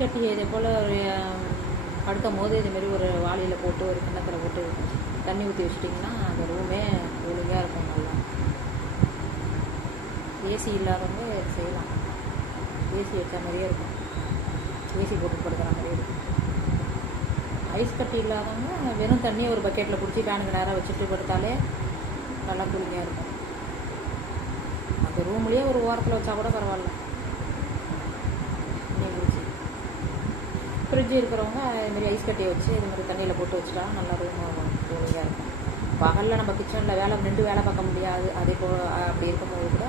கட்டி இதே போல் ஒரு படுக்கும் போது இதுமாரி ஒரு வாளியில் போட்டு ஒரு கிண்ணத்தில் போட்டு தண்ணி ஊற்றி வச்சிட்டிங்கன்னா அந்த ரூமே கூலிங்காக இருக்கும். நல்லா ஏசி இல்லாதவங்க செய்யலாம். ஏசி வச்ச மாதிரியே இருக்கும், ஏசி போட்டு படுக்கிற மாதிரியே இருக்கும். ஐஸ் கட்டி இல்லாதவங்க வெறும் தண்ணியை ஒரு பக்கெட்டில் பிடிச்சி ஃபேனுக்கு நேராக வச்சுட்டு படுத்தாலே நல்லா கூலிங்காக இருக்கும். அந்த ரூம்லேயே ஒரு ஓரத்தில் வச்சா கூட பரவாயில்ல. தண்ணியை பிடிச்சி ஃப்ரிட்ஜ் இருக்கிறவங்க இதுமாரி ஐஸ் கட்டியை வச்சு இதுமாதிரி தண்ணியில் போட்டு வச்சுட்டா நல்லா ரூம் கூலிங்காக இருக்கும். பகலில் நம்ம கிச்சனில் நின்று வேலை பார்க்க முடியாது. அதே போல் அப்படி இருக்கும்போது கூட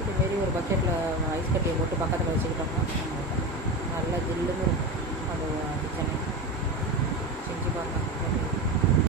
இதுமாரி ஒரு பக்கெட்டில் ஐஸ் கட்டியை போட்டு பக்கத்தில் வச்சுக்கிட்டோம்னா நல்லா ஜில்லுன்னு இருக்கும். அது கிச்சனு செஞ்சு பார்க்கலாம்.